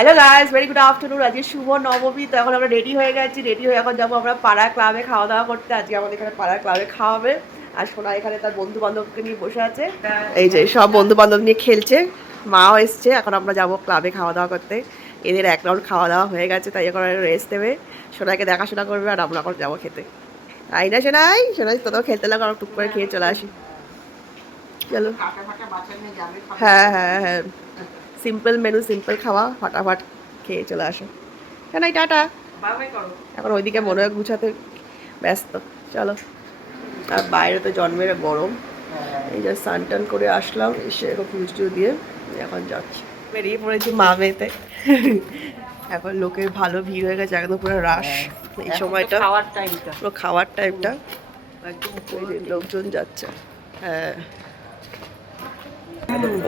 Hello guys, very good afternoon. আজকে শুভ নবমী। তো এখন আমরা রেডি হয়ে গেছি। রেডি হয়ে এখন যাবো আমরা পাড়া ক্লাবে খাওয়া দাওয়া করতে। আজকে আমাদের এখানে পাড়া ক্লাবে খাওয়াবে। আর সোনা এখানে তার বন্ধু বান্ধবকে নিয়ে বসে আছে। এই যে সব বন্ধু বান্ধব নিয়ে খেলছে। মাও এসছে। এখন আমরা যাবো ক্লাবে খাওয়া দাওয়া করতে। এদের এক রাউন্ড খাওয়া দাওয়া হয়ে গেছে, তাই এখন রেস্ট দেবে। সোনাকে দেখাশোনা করবে আর আমরা এখন যাবো খেতে। তাই না সোনাই? সোনাই তোদের খেলতে লাগো, আর টুক করে খেয়ে চলে আসি। চলো। হ্যাঁ হ্যাঁ হ্যাঁ, সিম্পল মেনু, সিম্পল খাওয়া, ফটাফট খেয়ে চলে আসো। কেন টাটা। এখন ওইদিকে মনে হয় গুছাতে ব্যস্ত। চলো। আর বাইরে তো জন্মের গরম। এই যে স্নান টান করে আসলাম, এসে এখন পুজো দিয়ে এখন যাচ্ছি। বেরিয়ে পড়েছি মা মেয়েতে। এখন লোকের ভালো ভিড় হয়ে গেছে, একদম পুরো রাশ। এই সময়টা পুরো খাওয়ার টাইমটা লোকজন যাচ্ছে। হ্যাঁ,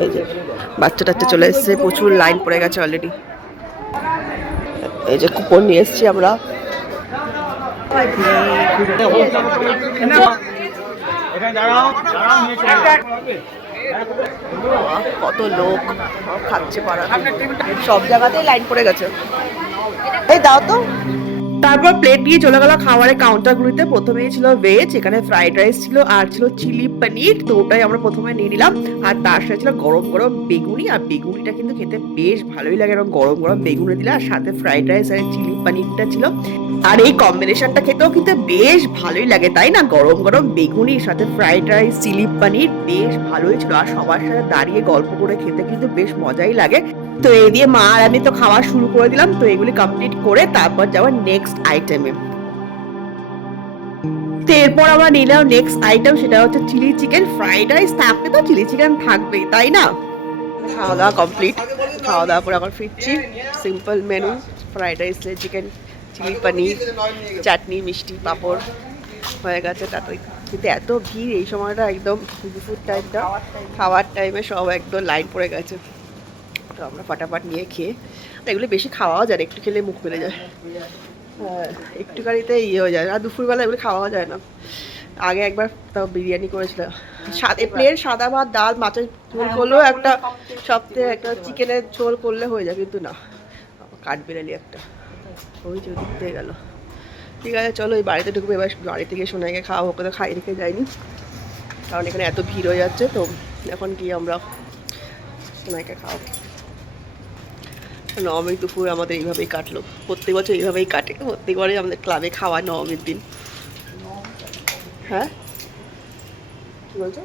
এই যে বাচ্চা টাচ্চা চলে এসছে, প্রচুর লাইন পড়ে গেছে অলরেডি। এই যে কুপন নিয়ে এসছি আমরা। কত লোক খাচ্ছে পাড়া, সব জায়গাতেই লাইন পড়ে গেছে। এই দাও তো। তারপর প্লেট নিয়ে চলে গেল খাবারের কাউন্টারগুলিতে। প্রথমেই ছিল ভেজ, এখানে ফ্রাইড রাইস ছিল আর ছিল চিলি পনির। তো ওটাই আমরা প্রথমে নিয়ে নিলাম। আর তার সাথে ছিল গরম গরম বেগুনি। আর বেগুনিটা কিন্তু খেতে বেশ ভালোই লাগে, এরকম গরম গরম বেগুনি দিলে। আর সাথে ফ্রাইড রাইস আর চিলি পনিরটা ছিল। আর এই কম্বিনেশনটা খেতেও কিন্তু বেশ ভালোই লাগে, তাই না? গরম গরম বেগুনির সাথে ফ্রাইড রাইস চিলি পনির বেশ ভালোই ছিল। আর সবার সাথে দাঁড়িয়ে গল্প করে খেতে কিন্তু বেশ মজাই লাগে। তো এই দিয়ে মা আর আমি তো খাওয়া শুরু করে দিলাম। তো এগুলি কমপ্লিট করে তারপর যাওয়ার নেক্সট আইটেমে। তো এরপর আমরা নিলাম নেক্সট আইটেম, সেটা হচ্ছে চিলি চিকেন ফ্রাইড রাইস। থাকবে তো চিলি চিকেন থাকবেই, তাই না? খাওয়া দাওয়া কমপ্লিট। খাওয়া দাওয়া করে আবার ফিরছি। Simple menu, fried rice, chicken, chilli paneer, chutney, মিষ্টি, পাঁপড় হয়ে গেছে। তাতে কিন্তু এত ভিড় এই সময়টা, একদম দুপুর টাইমটা, খাওয়ার টাইমে সব একদম লাইন পড়ে গেছে। তো আমরা ফটাফট নিয়ে খেয়ে, এগুলো বেশি খাওয়াও যায় না, একটু খেলে মুখ ফেলে যায়। হ্যাঁ, একটু গাড়িতে ইয়ে হয়ে যায়। আর দুপুরবেলা এগুলো খাওয়াও যায় না। আগে একবার তাও বিরিয়ানি করেছিল, প্লেন সাদা ভাত, ডাল, মাছের ঝোল করলেও একটা, সপ্তাহে একটা চিকেনের ঝোল করলে হয়ে যায়, কিন্তু না, কাঠবিড়ালি একটা ওই যে দিতে গেল। ঠিক আছে চলো, এই বাড়িতে ঢুকবো এবার। বাড়ি থেকে সোনাইকে খাওয়া হোক, তো খাই রেখে যায়নি, কারণ এখানে এত ভিড় হয়ে যাচ্ছে। তো এখন গিয়ে আমরা সোনাইকে খাওয়াবো। নবমীর দুপুর আমাদের এইভাবেই কাটলো, প্রত্যেক বছর এইভাবেই কাটে। প্রত্যেকবারই আমাদের ক্লাবে খাওয়া নবমীর দিন। হ্যাঁ কি বলছো?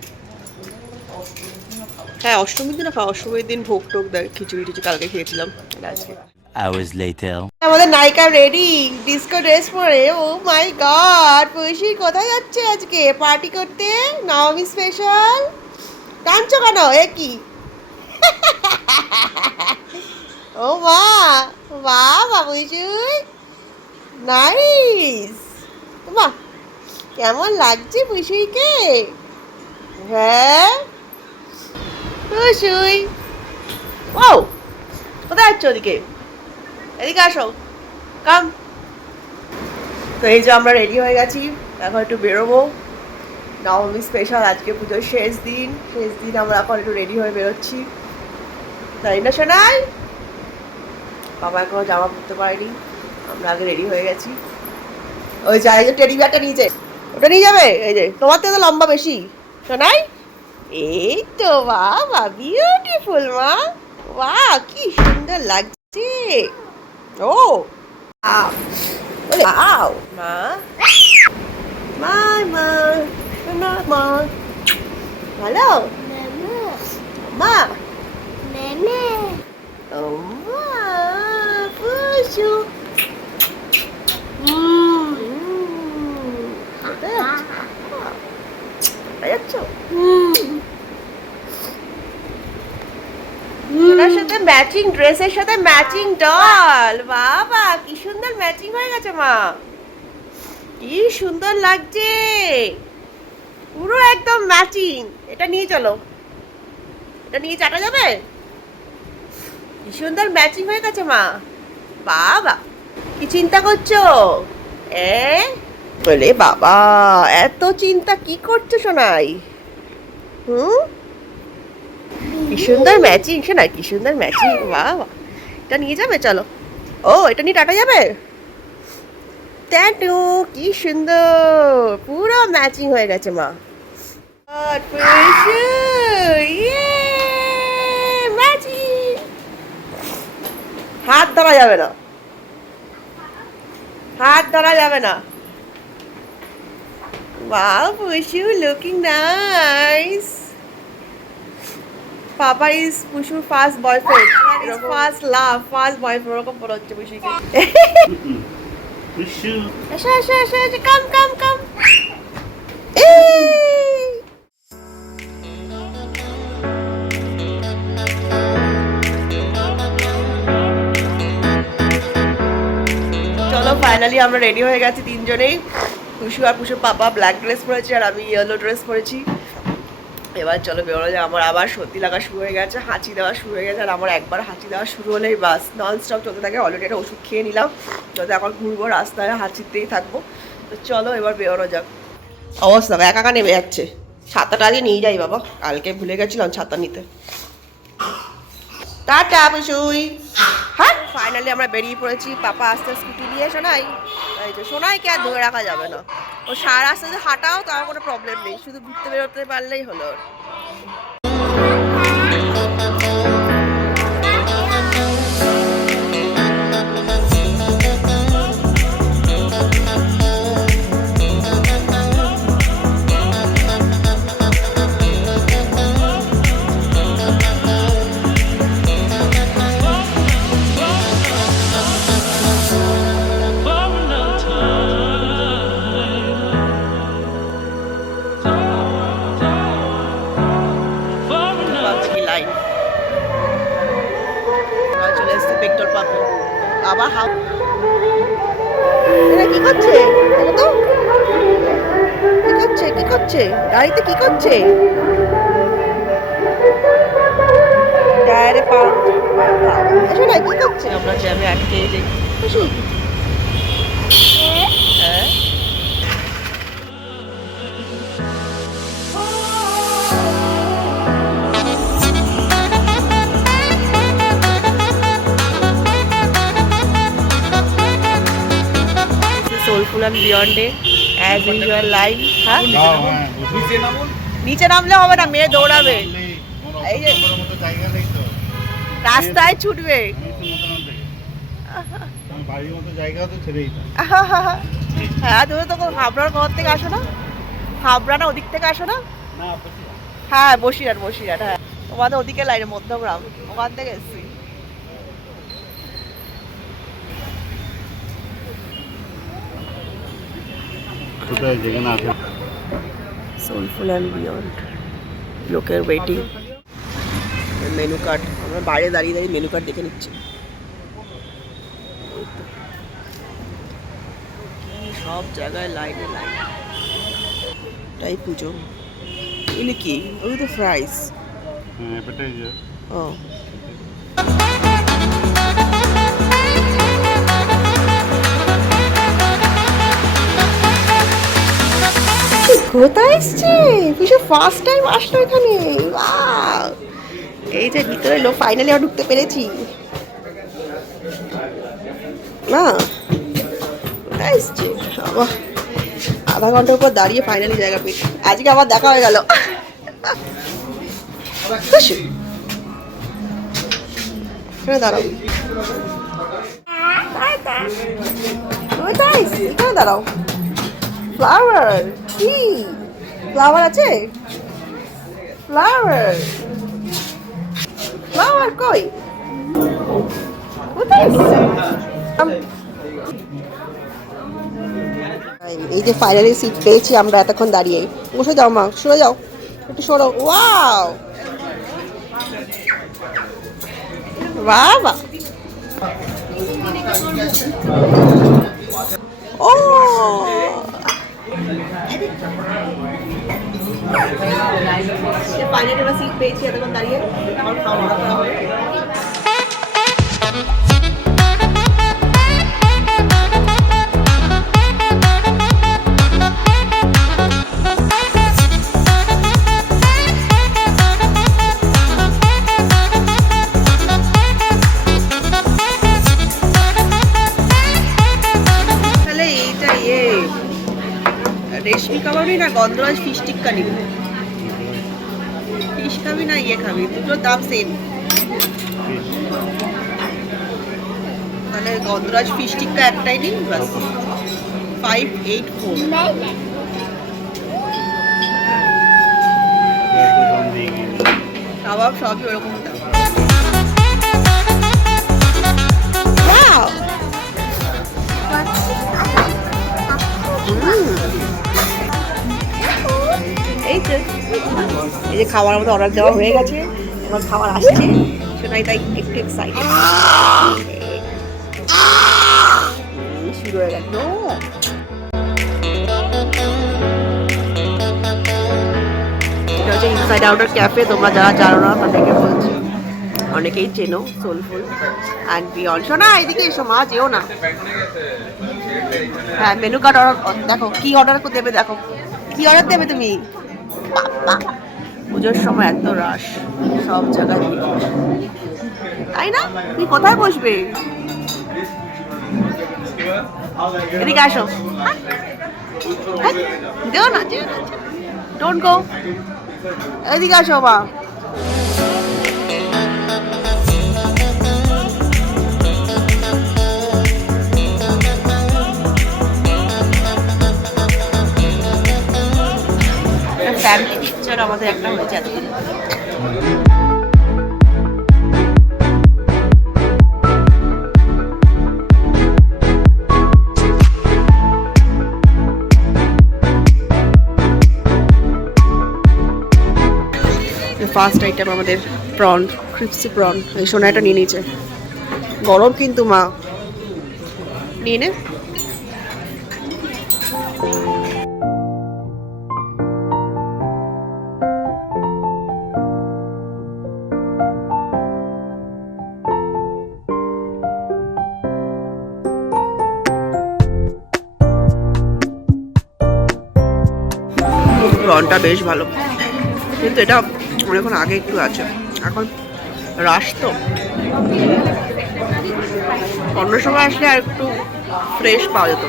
হ্যাঁ, অষ্টমীর দিনও খাওয়া। অষ্টমীর দিন ভোগ টোক দেয়, খিচুড়ি টিচুড়ি কালকে খেয়েছিলাম। আজকে আমাদের নায়িকা রেডি, ডিস্কো ড্রেস পরে। ও মাই গড, পয়সী কোথায় যাচ্ছে আজকে পার্টি করতে? নবমী স্পেশাল। টানছো কেন? এ কি? ও মা, বাহ বাবুই, নাইস। বাহ, কেমন লাগছে পুষুইকে? হ্যাঁ পুষুই। ও কোথায় যাচ্ছ? ওদিকে, এদিকে আসো, কাম। তো এই যে আমরা রেডি হয়ে গেছি, এখন একটু বেরোবো। নবমী স্পেশাল, আজকে পুজোর শেষ দিন। শেষ দিন আমরা এখন একটু রেডি হয়ে বেরোচ্ছি, তাই না সোনাই? বাবা এখনো জামা পরতে পারেনি, আমরা আগে রেডি হয়ে গেছি। ওই যে এই যে টেডি বিয়ারটা নিচে, ওটা নিয়ে যাবে। এই যে তোমার থেকে তো লম্বা বেশি সোনাই। এই তো বাবা, বিউটিফুল মা। বাহ, কি সুন্দর লাগছে। ও আও মা, মা মা মা মা, ভালো মা, ও মা পুষু। সোনার সাথে ম্যাচিং ড্রেসের সাথে ম্যাচিং ডল। বাবা কি সুন্দর ম্যাচিং হয়ে গেছে মা, কি সুন্দর লাগছে, পুরো একদম ম্যাচিং। এটা নিয়ে চলো, এটা নিয়ে চাটা যাবে। কি সুন্দর ম্যাচিং হয়ে গেছে মা। বাবা কি চিন্তা করছো? বলে বাবা, এত চিন্তা কি করছো সোনাই? কি সুন্দর ম্যাচিং সোনাই, কি সুন্দর ম্যাচিং। বাবা এটা নিয়ে যাবে, চলো। ও এটা নিয়ে টাটা যাবে। ট্যাটু কি সুন্দর, পুরো ম্যাচিং হয়ে গেছে মা। হাত ধরা যাবে না, হাত ধরা যাবে না। Wow, Pushu looking nice. Papa is Pushu's first boyfriend. First love, first boyfriend. ওরকম বলা হচ্ছে পুষিকে। Pushu. এসো এসো এসো এসো, কাম কাম। এই চলো ফাইনালি আমরা রেডি হয়ে গেছি তিনজনেই। পুষু আর পুষুর পাপা ব্ল্যাক ড্রেস পরেছে আর আমি ইয়েলো ড্রেস পরেছি। এবার চলো বেরোনো যায়। আমার আবার সর্দি লাগা শুরু হয়ে গেছে, হাঁচি দেওয়া শুরু হয়ে গেছে। আর আমার একবার হাঁচি দেওয়া শুরু হলেই বাস নন স্টপ চলতে থাকে। অলরেডি একটা ওষুধ খেয়ে নিলাম, যাতে এখন ঘুরবো রাস্তায় হাঁচিতেই থাকবো। তো চলো এবার বেরোনো যাক। অবস্থা একা একা নেমে যাচ্ছে। ছাতাটা আগে নিয়ে যাই বাবা, কালকে ভুলে গেছিলাম ছাতা নিতে। টাটা পুষুই। হ্যাঁ ফাইনালি আমরা বেরিয়ে পড়েছি। পাপা আস্তে স্কুটি নিয়ে। সোনাই, এই যে সোনাইকে আর ধরে রাখা যাবে না। ও সারা রাস্তা যদি হাঁটাও তার কোনো প্রবলেম নেই, শুধু ঘুরতে বেরোতে পারলেই হলো। চলে এসছে পেট্রোল পাম্পে আবার এরা কি করছে? কি করছে গাড়িতে, কি করছে? টায়ারে পা এসো না, কি করছে? আমরা জ্যামে আটকে যাই। খুশি? হ্যাঁ সোলফুল অ্যান্ড বিয়ন্ডে অ্যাজ ইউজুয়াল লাইন। হ্যাঁ নিচে নামলে হবে না, মেয়ে দৌড়াবে। এই যে রাস্তায় ছুটবে। হ্যাঁ তুমি তো হাবড়ার ঘর থেকে আসো না? হাবড়া না ওদিক থেকে আসো না? হ্যাঁ বসিরহাট হ্যাঁ তোমাদের ওদিকে লাইনে মধ্যগ্রাম, ওখান থেকে এসছি। সোলফুল অ্যান্ড বিয়ন্ড, লোকের ওয়েটিং। মেনু কার্ড, আমরা বাইরে দাঁড়িয়ে মেনু কার্ড দেখে নিচ্ছি। সব জায়গায় লাইনে লাইন, তাই পুজো। এগুলি কি? ওই তো ফ্রাইস। ও কোথায় এসছে পিছু? ফার্স্ট টাইম আসলো এখানে। এই যে ভিতরে লোক, ফাইনালি আমরা ঢুকতে পেরেছি না? কোথায় এসছে বাবা? আধা ঘন্টার উপর দাঁড়িয়ে ফাইনালি জায়গা পেয়েছি। আজকে আবার দেখা হয়ে গেল। খুশি? দাঁড়াও, কোথায় এসছি? এখানে দাঁড়াও। ফ্লাওয়ার কি? ফ্লাওয়ার আছে? ফ্লাওয়ার কই? কোথায়? এই যে ফাইনালি সিট পেয়েছি আমরা এতক্ষণ দাঁড়িয়ে। বসে যাও মা, সরে যাও, একটু সরো। ওয়াও বাবা, ও ফাইনালি আমরা সিট পেয়েছি এতক্ষণ দাঁড়িয়ে। আমার খাওয়া দাওয়া করা হবে। কাবাব নিই না গন্ধরাজ ফিশ টিক্কা নিবি? ফিশ খাবি না ইয়ে খাবি? দুটোর দাম সেম। তাহলে গন্ধরাজ ফিশ টিক্কা একটাই নিই বাস। 584 কাবাব সবই ওরকম দাম। এই তো এই যে খাবার মতো অর্ডার দেওয়া হয়ে গেছে, আমার খাবার আসছে, সেটাই তাই একটু এক্সাইটেড শুরু হয়ে গেল। এটা হচ্ছে ইনসাইড আউটার ক্যাফে। তোমরা যারা জানো না তাদেরকে বলছি, অনেকেই চেনো, সোলফুল অ্যান্ড বিয়ন্ড। শোনা এদিকে এসো, মা যেও না। হ্যাঁ মেনু কার্ড অর্ডার দেখো, কি অর্ডার দেবে দেখো, কি অর্ডার দেবে তুমি? বাবা পুজোর সময় এত রাশ সব জায়গায়, তাই না? তুমি কোথায় বসবে? এদিকে আসো, দেও না, ডোন্ট গো, এদিকে আসো মা। ফ্যামিলি পিকচার আমাদের একটা হয়েছে এতদিন। ফার্স্ট আইটেম আমাদের প্রন, ক্রিপসি প্রন। এই সোনাটা নিয়ে নিয়েছে, গরম কিন্তু মা, নিয়ে নে। প্রনটা বেশ ভালো, কিন্তু এটা অনেকক্ষণ আগে একটু আছে, এখন রাশ তো। অন্য সময় আসলে আর একটু ফ্রেশ পাওয়া যেত।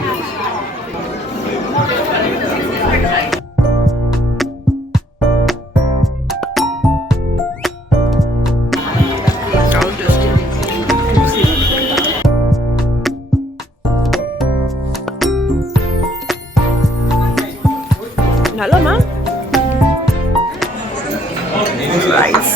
ভালো মা। রাইস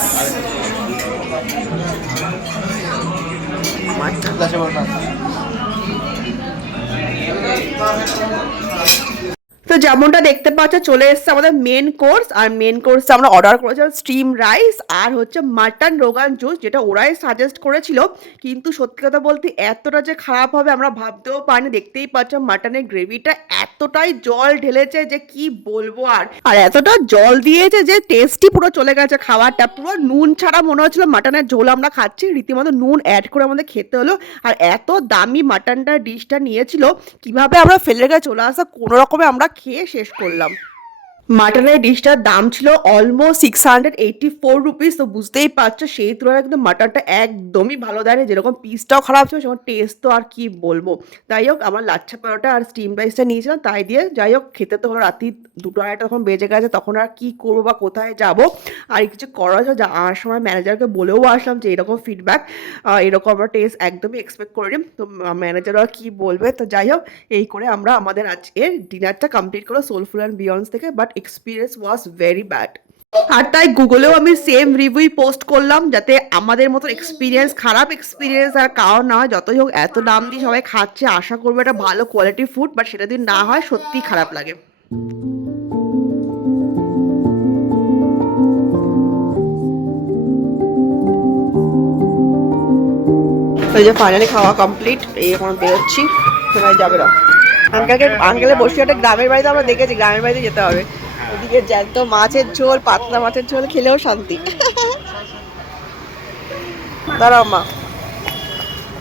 তো যেমনটা দেখতে পাচ্ছ চলে এসছে আমাদের মেন কোর্স। আর মেন কোর্সে আমরা অর্ডার করেছিলাম স্টিম রাইস আর হচ্ছে মাটন রোগান জোশ, যেটা ওরাই সাজেস্ট করেছিল। কিন্তু সত্যি কথা বলতে এতটা যে খারাপ হবে আমরা ভাবতেও পারিনি। দেখতেই পাচ্ছ মাটনের গ্রেভিটা এতটাই জল ঢেলেছে যে কি বলবো, আর এতটা জল দিয়েছে যে টেস্টই পুরো চলে গেছে। খাবারটা পুরো নুন ছাড়া মনে হচ্ছিল মাটনের ঝোল আমরা খাচ্ছি, রীতিমতো নুন অ্যাড করে আমাদের খেতে হলো। আর এত দামি মাটনটা ডিশটা নিয়েছিল, কিভাবে আমরা ফেলে রেখে চলে আসা কোনো রকমে আমরা খেয়ে শেষ করলাম। মাটনের ডিশটার দাম ছিল অলমোস্ট 684 রুপিস। তো বুঝতেই পারছো সেই তুলনায় কিন্তু মাটনটা একদমই ভালো দেয়নি, যেরকম পিসটাও খারাপ ছিল সেরকম টেস্ট তো আর কি বলবো। যাই হোক আমার লাচ্ছা পরোটা আর স্টিম রাইসটা নিয়েছিলাম, তাই দিয়ে যাই হোক খেতে তো হলো। রাত্রি 2-2:30 তখন বেজে গেছে, তখন আর কি করবো বা কোথায় যাব, আর কিছু করা যায়। যাওয়ার সময় ম্যানেজারকে বলেও আসলাম যে এরকম ফিডব্যাক, এরকম আমরা টেস্ট একদমই এক্সপেক্ট করিনি। তো ম্যানেজার আর কি বলবে। তো যাই হোক এই করে আমরা আমাদের আজকে ডিনারটা কমপ্লিট করো সোলফুল অ্যান্ড বিয়ন্ডস থেকে। But experience was very bad. আর তাই গুগলেও আমি সেম রিভিউ পোস্ট করলাম, যাতে আমাদের মতো এক্সপিরিয়েন্স, খারাপ এক্সপিরিয়েন্স আর কারণ না হয়। যতই হোক এত দাম দিয়ে সবাই খাচ্ছে, আশা করবো এটা ভালো কোয়ালিটি ফুড, বাট সেটা যদি না হয় সত্যিই খারাপ লাগে। এই যে ফাইনালি খাওয়া কমপ্লিট, এই এখন বেরোচ্ছি, সবাই যাবে না। আঙ্কেলের বসিরহাটে গ্রামের বাড়িতে আমরা দেখেছি, গ্রামের বাড়িতে যেতে হবে। ওদিকে জ্যান্ত মাছের ঝোল, পাতলা মাছের ঝোল খেলেও শান্তি। দাঁড়াও মা,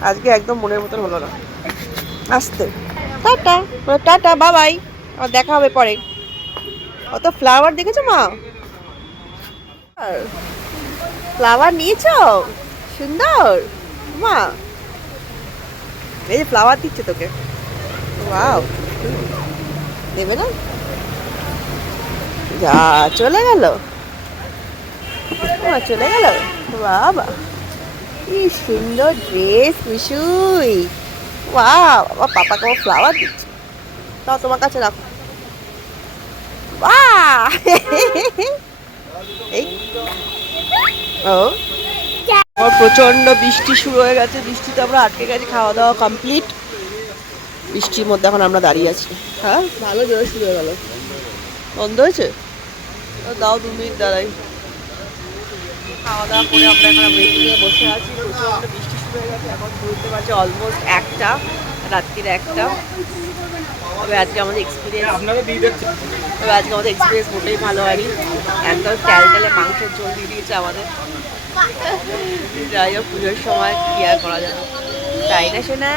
আজকে একদম মনের মতন হলো না। আসতে টাটা, টাটা বাবাই, আর দেখা হবে পরে। অত ফ্লাওয়ার দেখেছো মা? ফ্লাওয়ার নিয়েছো? সুন্দর মা, এই যে ফ্লাওয়ার দিচ্ছে তোকে। ওয়াও, দেবে না? যা চলে গেল, চলে গেল। বাবা কি সুন্দর ড্রেস মিশুই। বাহ, বাবা পাপাকে ও ফ্লাওয়ার দিচ্ছে। তাও তোমার কাছে রাখো। বাহ এই ও প্রচন্ড বৃষ্টি শুরু হয়ে গেছে। বৃষ্টিতে আমরা আটকে গেছি, খাওয়া দাওয়া কমপ্লিট। বৃষ্টির মধ্যে এখন আমরা দাঁড়িয়ে আছি। হ্যাঁ ভালো জোরে শুরু হয়ে গেল। বন্ধ হয়েছে? দাও 2 মিনিট দাঁড়াই। খাওয়া দাওয়া করে আমরা এখন ওয়েটিংয়ে বসে আছি। প্রচন্ড বৃষ্টি শুরু হয়ে গেছে। এখন ঘুরতে পারছে অলমোস্ট 1টা, রাত্রির 1টা। তবে আজকে আমাদের এক্সপিরিয়েন্স মোটেই ভালো হয়নি। একদম ট্যালট্যালে মাংসের ঝোল দিয়ে দিয়েছে আমাদের। যাই হোক, পুজোর সময় কি আর করা যাবে, তাই না শোনা?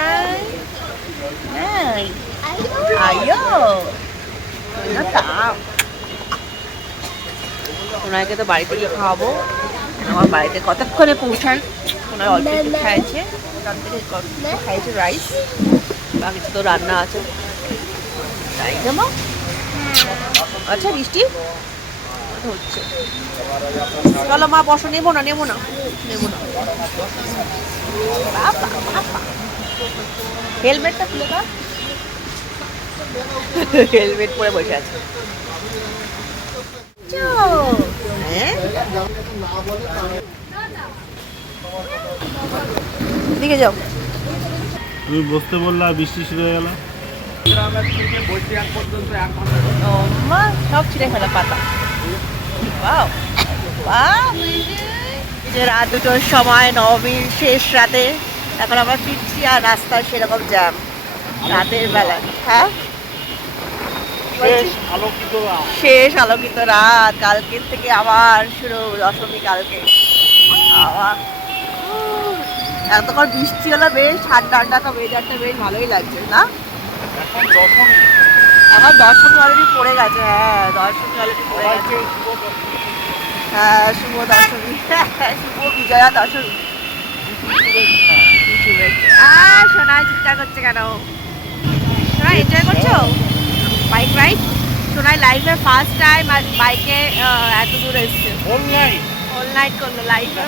ওনাকে তো বাড়িতে গিয়ে খাওয়াবো। আমার বাড়িতে কতক্ষণে পৌঁছান। ওনার অল্প একটু খাইছে, ওখান থেকে খাইছে রাইস, বা কিছু তো রান্না আছে, তাই না মা? আচ্ছা বৃষ্টি হচ্ছে, চলো মা বসো। নেবো না হেলমেটটা খুলে দাও। হেলমেট পরে বসে আছে। দিকে যাও। তুমি বসতে বললা, বৃষ্টি শুরু হয়ে গেল। সব ছিঁড়ে ফেলা পাতা। যে রাত 2টোর সময়, নবমীর শেষ রাতে এখন আমরা ফিরছি, আর রাস্তায় সেরকম জ্যাম রাতের বেলা। হ্যাঁ শেষ আলোকিত রাত। কালকের থেকে আবার শুরু দশমী, কালকে আবার এতক্ষণ বৃষ্টি হলো, বেশ ঠান্ডা ঠান্ডা ওয়েদারটা বেশ ভালোই লাগছে না? এখন দশমী অলরেডি পড়ে গেছে। হ্যাঁ দশমী অলরেডি পড়ে গেছে। হ্যাঁ শুভ দশমী, শুভ বিজয়া দশমী। সোনাই চিন্তা করছে কেন? সোনাই এনজয় করছো বাইক রাইড? সোনাই লাইফে ফার্স্ট টাইম আজ বাইকে এত দূর এসছে। অল নাইট করলো, লাইফে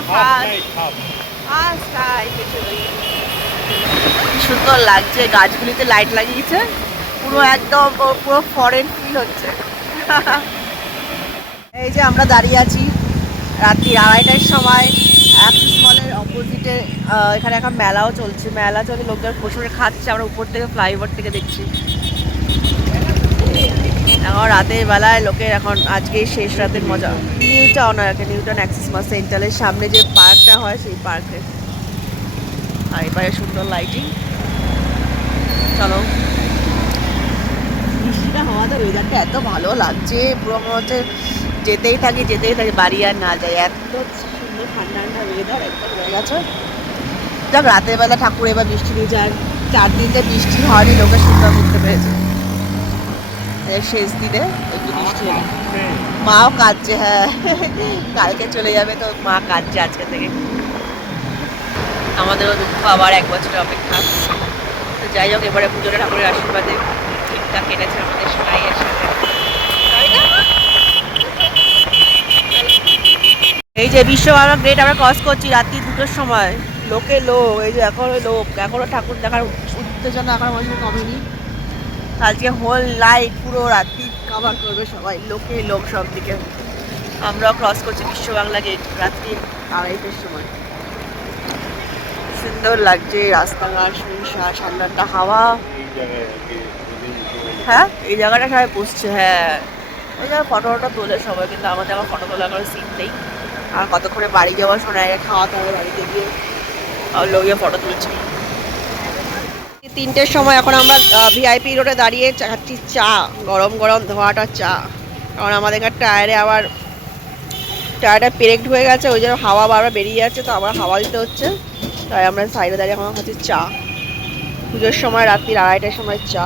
ফার্স্ট টাইম। কি সুন্দর লাগছে, গাছগুলিতে লাইট লাগিয়েছে, পুরো একদম পুরো ফরেন ফিল হচ্ছে। এই যে আমরা দাঁড়িয়ে আছি রাত্রি 2:30টার সময় অ্যাক্সিস মলের অপোজিটে। এখানে এখন মেলাও চলছে, লোকজন বসে খাচ্ছে। আমরা উপর থেকে ফ্লাইওভার থেকে দেখছি। এখন রাতের বেলায় লোকের এখন আজকে শেষ রাতের মজা। নিউটাউন অ্যাক্সিস মল সেন্টারের সামনে যে পার্কটা হয়, সেই পার্কে। আর এবারে সুন্দর লাইটিং। চলো, বৃষ্টিটা হওয়াতে ওয়েদারটা এত ভালো লাগছে, পুরো মনে হচ্ছে যেতেই থাকি বাড়ি আর না যায়। এত সুন্দর ঠান্ডা ঠান্ডা ওয়েদার একদম হয়ে গেছে। যাক রাতের বেলা ঠাকুর এবার বৃষ্টি নিয়ে যায়। 4 দিন যে বৃষ্টি হয়নি, লোকের সুন্দর করতে পেরেছে। শেষ দিনে একটু বৃষ্টি হলো, মাও কাঁদছে। হ্যাঁ কালকে চলে যাবে, তো মা কাঁদছে আজকে থেকে। আমাদেরও দুঃখ, আবার 1 বছরের অপেক্ষা। তো যাই হোক, এবারে পুজোটা ঠাকুরের আশীর্বাদে ঠিকঠাক কেটেছে আমাদের সোনাইয়ের সাথে। এই যে বিশ্বকর্মা গেট আমরা ক্রস করছি রাত্রি 2টোর সময়। লোকে লোক, এই যে এখনো ঠাকুর দেখার উত্তেজনা এখন মনে কমেনি। আজকে হোল লাইট পুরো রাত্রি কভার করবে সবাই, লোক সব দিকে। আমরাও ক্রস করছি বিশ্ব বাংলা গেট রাত্রি 2:30টার সময়। সুন্দর লাগছে রাস্তাঘাট, শুনশান, ঠান্ডা হাওয়া। হ্যাঁ এই জায়গাটা সবাই বসছে। হ্যাঁ ওই জায়গায় ফটো তোলে সবাই, কিন্তু আমাদের আমার ফটো তোলার কোনো সিন নেই। আর কতক্ষণে বাড়ি যাওয়ার সময় খাওয়াতে হবে, বাড়িতে গিয়ে আর লোকে ফটো তুলছে। 3টের সময় এখন আমরা ভিআইপি রোডে দাঁড়িয়ে খাচ্ছি চা, গরম গরম ধোয়াটা চা। কারণ আমাদের এখানে টায়ারটা পেরেক্ট হয়ে গেছে, ওই জন্য হাওয়া বারবার বেরিয়ে যাচ্ছে, তো আবার হাওয়া দিতে হচ্ছে। তাই আমরা সাইডে দাঁড়িয়ে এখন খাচ্ছি চা। পুজোর সময় রাত্রি 2:30টার সময় চা।